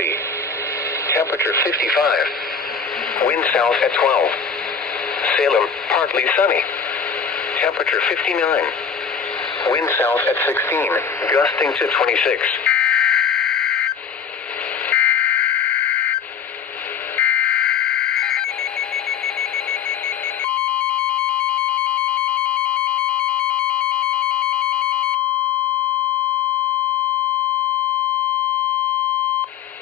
cloudy. Temperature 55. Wind south at 12. Salem, partly sunny. Temperature 59. Wind south at 16, gusting to 26.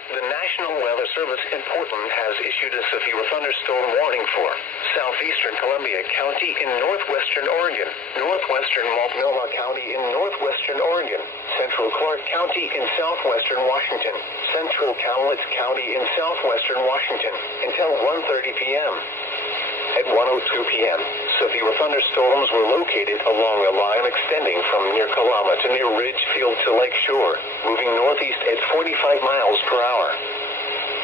The National Weather Service in Portland has issued a severe thunderstorm warning for southeastern Columbia County in northwestern Oregon, northwestern Multnomah County in northwestern Oregon, central Clark County in southwestern Washington, central Cowlitz County in southwestern Washington until 1:30 p.m. At 1:02 p.m., severe thunderstorms were located along a line extending from near Kalama to near Ridgefield to Lake Shore, moving northeast at 45 miles per hour.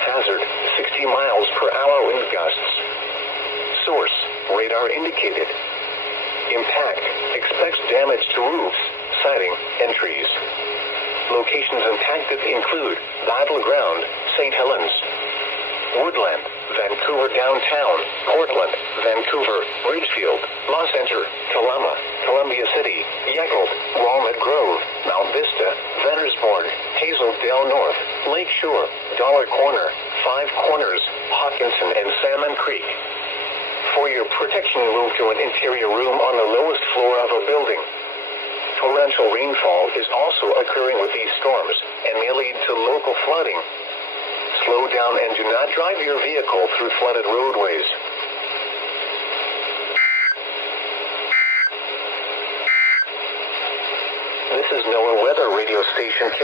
Hazard, 60 miles per hour wind gusts. Source, radar indicated. Impact, expects damage to roofs, siding, and trees. Locations impacted include Battleground, St. Helens, Woodland, Vancouver Downtown, Portland, Vancouver, Ridgefield, La Center, Kalama, Columbia City, Yakult, Walnut Grove, Mount Vista, Ventersborg, Hazeldale North, Lake Shore, Dollar Corner, Five Corners, Hawkinson, and Salmon Creek. For your protection, move to an interior room on the lowest floor of a building. Torrential rainfall is also occurring with these storms and may lead to local flooding. Slow down and do not drive your vehicle through flooded roadways. This is NOAA Weather Radio Station.